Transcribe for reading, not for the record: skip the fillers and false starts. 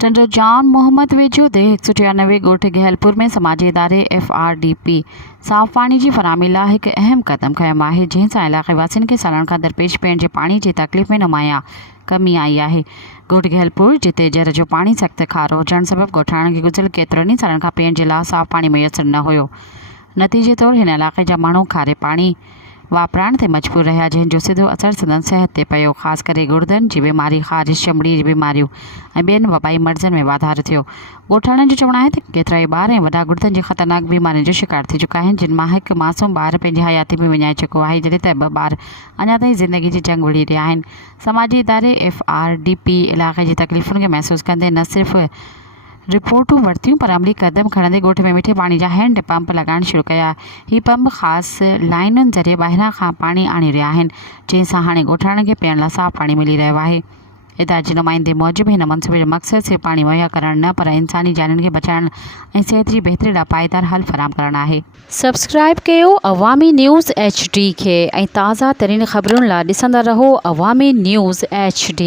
टेंडर जान मोहम्मद वेझो दे 193 ॻोठ गहलपुर में समाजी इदारे FRDP साफ़ पानी की फरहमी लाइ हिकु अहम क़दम खयो आहे, जंहिंसां इलाक़े वासियुनि खे सालनि खां दरपेश पियण जे पाणी जी तकलीफ़ में नुमायां कमी आई आहे। ॻोठ गहलपुर जिते जर जो पानी सख़्त खारो हुजण सबबि ॻोठाणनि खे गुज़िरियल केतिरनि ई सालनि खां पीअण जे लाइ साफ़ पानी मुयसरु न हुयो। नतीजे तौरु हिन इलाक़े जा माण्हू खारे पाणी वापराइण ते मजबूर रहिया, जंहिंजो सिधो असरु संदनि सिहत ते पियो, ख़ासि करे गुर्दनि जी बीमारी, ख़ारिश, चमड़ी जी बीमारियूं ऐं ॿियनि वबाई मर्ज़नि में वाधारो थियो। ॻोठाणनि जो चवणु आहे त केतिरा ई ॿार ऐं वॾा गुर्दनि जी ख़तरनाक बीमारियुनि जो शिकार थी चुका आहिनि, जिन मां हिकु मासूम ॿार पंहिंजी हयाती में विञाए चुको आहे, जॾहिं त ॿ ॿार अञा ताईं ज़िंदगी जी जंग विड़ी रहिया आहिनि। समाजी इदारे FRDP इलाक़े जी तकलीफ़ुनि खे महसूसु कंदे न सिर्फ़ु रिपोर्टूं वरितियूं पर अमली क़दम खणंदे ॻोठ में मिठे पाणी जा हैंड पंप लॻाइण शुरू कया। ही पंप ख़ासि लाइनुनि ज़रिए ॿाहिरां खां पाणी आणे रहिया आहिनि, जंहिंसां हाणे ॻोठाणनि खे पीअण लाइ साफ़ पाणी मिली रहियो आहे। इदारे जे नुमाइंदे मूजिबि हिन मंसूबे जो मक़सदु सिर्फ़ु पाणी मुहैया करणु न पर इंसानी जानुनि खे बचाइण ऐं सिहत जी बहितरी लाइ पाइदार हल फराहम करणु आहे। सब्सक्राइब कयो अवामी न्यूज़ HD खे ऐं ताज़ा तरीन ख़बरुनि लाइ ॾिसंदा रहो अवामी न्यूज़ HD।